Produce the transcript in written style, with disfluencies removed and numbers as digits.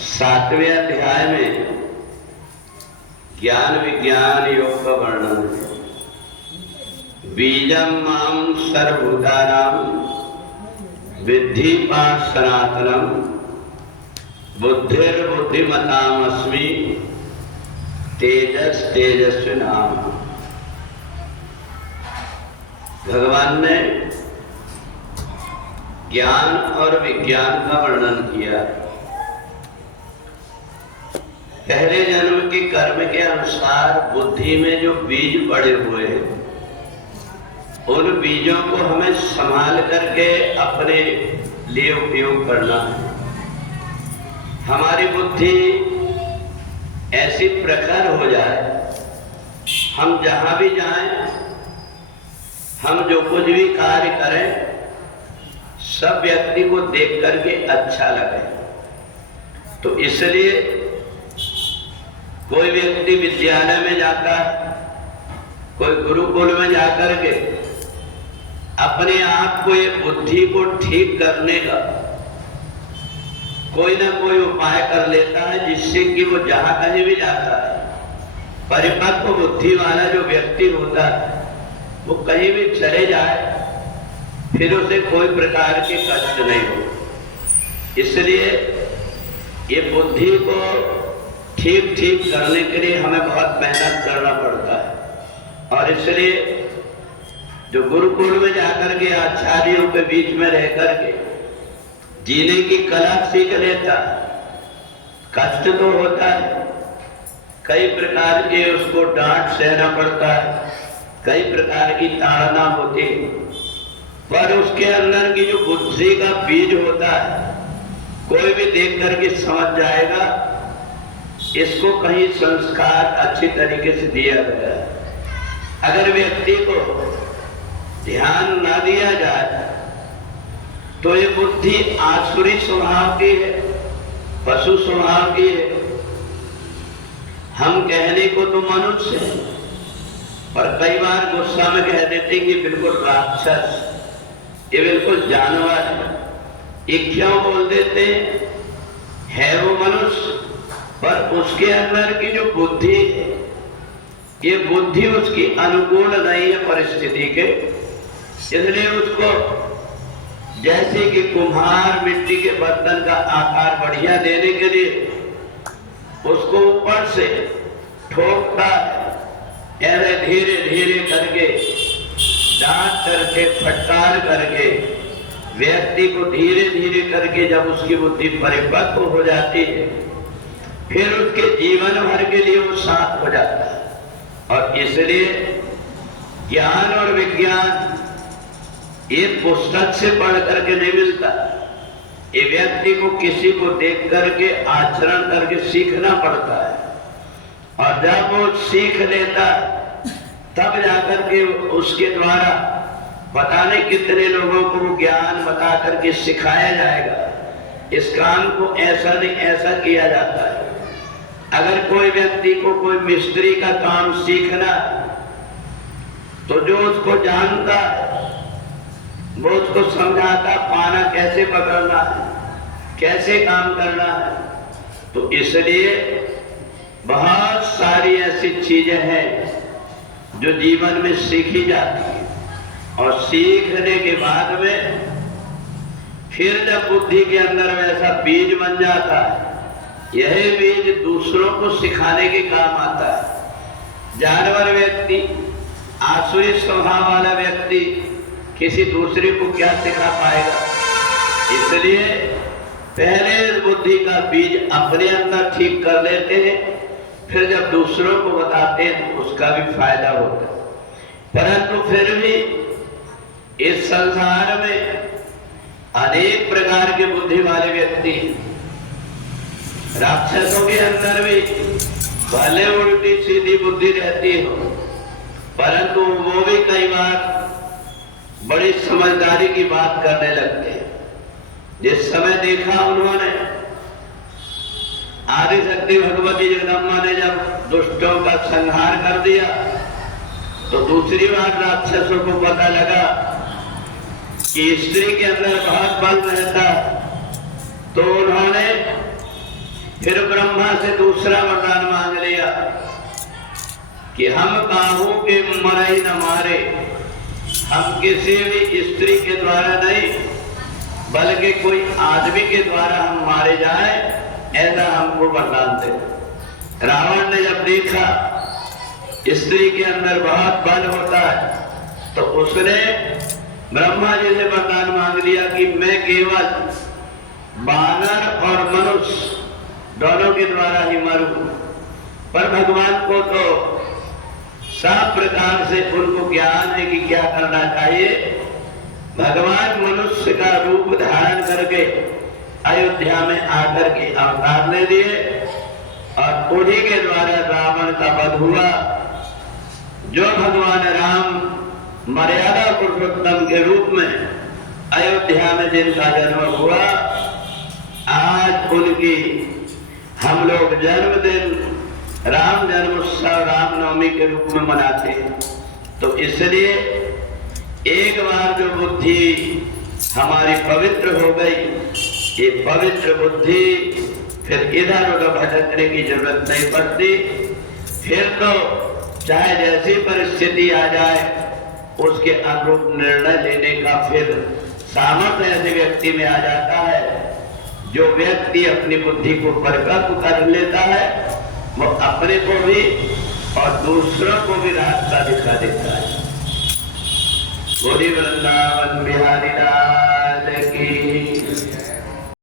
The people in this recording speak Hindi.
7वें अध्याय में ज्ञान विज्ञान योग का वर्णन है। बीजम माम सर्वभूतानां विद्धि पार्थ सनातनम बुद्धिर्बुद्धिमतामस्मि तेजस तेजस्विनाम। भगवान ने ज्ञान और विज्ञान का वर्णन किया। पहले जन्म के कर्म के अनुसार बुद्धि में जो बीज पड़े हुए हैं, उन बीजों को हमें संभाल करके अपने लिए उपयोग करना है। हमारी बुद्धि ऐसी प्रखर हो जाए, हम जहां भी जाएं, हम जो कुछ भी कार्य करें, सब व्यक्ति को देख करके अच्छा लगे। तो इसलिए कोई व्यक्ति विद्यालय में जाता है, कोई गुरुकुल में जाकर के अपने आप को, ये बुद्धि को ठीक करने का कोई ना कोई उपाय कर लेता है, जिससे कि वो जहां कहीं भी जाता है, परिपक्व बुद्धि वाला जो व्यक्ति होता है, वो कहीं भी चले जाए, फिर उसे कोई प्रकार के कष्ट नहीं हो। इसलिए ये बुद्धि को ठीक ठीक करने के लिए हमें बहुत मेहनत करना पड़ता है। और इसलिए जो गुरुकुल में जाकर के आचार्यों के बीच में रह करके जीने की कला सीख लेता, कष्ट तो होता है, कई प्रकार के उसको डांट सहना पड़ता है, कई प्रकार की ताड़ना होती है, पर उसके अंदर की जो बुद्धि का बीज होता है, कोई भी देख करके समझ जाएगा इसको कहीं संस्कार अच्छी तरीके से दिया गया है। अगर व्यक्ति को ध्यान ना दिया जाए तो ये बुद्धि आसुरी स्वभाव की है, पशु स्वभाव की है। हम कहने को तो मनुष्य हैं, पर कई बार गुस्सा में कह देते हैं कि बिल्कुल राक्षस, ये बिल्कुल जानवर है। ये क्यों बोल देते हैं? वो मनुष्य, पर उसके अंदर की जो बुद्धि है, ये बुद्धि उसकी अनुकूल नहीं है परिस्थिति के। इसलिए उसको जैसे कि कुम्हार मिट्टी के बर्तन का आकार बढ़िया देने के लिए उसको ऊपर से ठोकता है, ऐसे धीरे धीरे करके डांट करके फटकार करके व्यक्ति को धीरे धीरे करके जब उसकी बुद्धि परिपक्व हो जाती है, फिर उसके जीवन भर के लिए वो साथ हो जाता है। और इसलिए ज्ञान और विज्ञान ये पुस्तक से पढ़ करके नहीं मिलता, ये व्यक्ति को किसी को देख करके आचरण करके सीखना पड़ता है। और जब वो सीख लेता तब जाकर के उसके द्वारा पता नहीं कितने लोगों को ज्ञान बता करके सिखाया जाएगा। इस काम को ऐसा नहीं ऐसा किया जाता है। अगर कोई व्यक्ति को कोई मिस्त्री का काम सीखना, तो जो उसको जानता है वो उसको समझाता, पाना कैसे पकड़ना है, कैसे काम करना है। तो इसलिए बहुत सारी ऐसी चीजें हैं जो जीवन में सीखी जाती है। और सीखने के बाद में फिर जब बुद्धि के अंदर वैसा बीज बन जाता है, यही बीज दूसरों को सिखाने के काम आता है। जानवर व्यक्ति, आसुरी स्वभाव वाला व्यक्ति किसी दूसरे को क्या सिखा पाएगा? इसलिए पहले बुद्धि का बीज अपने अंदर ठीक कर लेते हैं, फिर जब दूसरों को बताते हैं तो उसका भी फायदा होता है। परंतु फिर भी इस संसार में अनेक प्रकार के बुद्धि वाले व्यक्ति, राक्षसों के अंदर भी भले उल्टी सीधी बुद्धि रहती हो, परंतु वो भी कई बार बड़ी समझदारी की बात करने लगते हैं। जिस समय देखा उन्होंने आदिशक्ति भगवती जगदम्बा ने जब दुष्टों का संहार कर दिया, तो दूसरी बार राक्षसों को पता लगा कि स्त्री के अंदर बहुत बल रहता, तो उन्होंने फिर ब्रह्मा से दूसरा वरदान मांग लिया कि हम काहू के मरई न मारे, हम किसी भी स्त्री के द्वारा नहीं बल्कि कोई आदमी के द्वारा हम मारे जाए, ऐसा हमको वरदान दे। रावण ने जब देखा स्त्री के अंदर बहुत बल होता है तो उसने ब्रह्मा जी से वरदान मांग लिया कि मैं केवल वानर और मनुष्य दोनों के द्वारा ही मरूं। पर भगवान को तो सब प्रकार से उनको ज्ञान है कि क्या करना चाहिए। भगवान मनुष्य का रूप धारण करके अयोध्या में आकर के अवतार ले लिए और उन्हीं के द्वारा रावण का वध हुआ। जो भगवान राम मर्यादा पुरुषोत्तम के रूप में अयोध्या में जिनका जन्म हुआ, आज उनकी हम लोग जन्मदिन राम जन्मोत्सव रामनवमी के रूप में मनाते हैं। तो इसलिए एक बार जो बुद्धि हमारी पवित्र हो गई, ये पवित्र बुद्धि फिर इधर उधर भटकने की जरूरत नहीं पड़ती। फिर तो चाहे जैसी परिस्थिति आ जाए उसके अनुरूप निर्णय लेने का फिर सामर्थ्य ऐसे व्यक्ति में आ जाता है। जो व्यक्ति अपनी बुद्धि को परिपक्व कर लेता है वो अपने को भी और दूसरों को भी रास्ता दिखा देता है। बोली वृंदावन बिहारी लाल की।